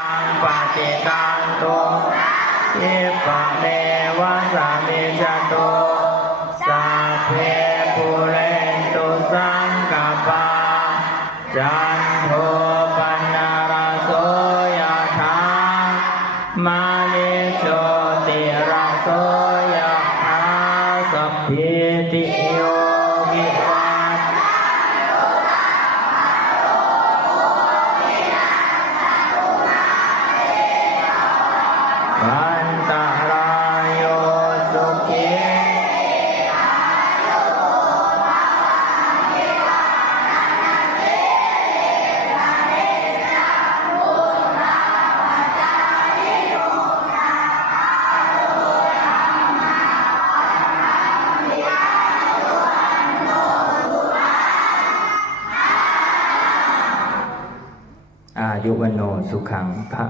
อังปฏิตังตุอิปะเนวะสามิจตุสัพเพปุเรนตุสังกปาจันโทปนะระโสยถามณิโชติระโสยถาสัพพิติโยวิวัตวันตรายโยสุขีอายุวโนสุขังพระ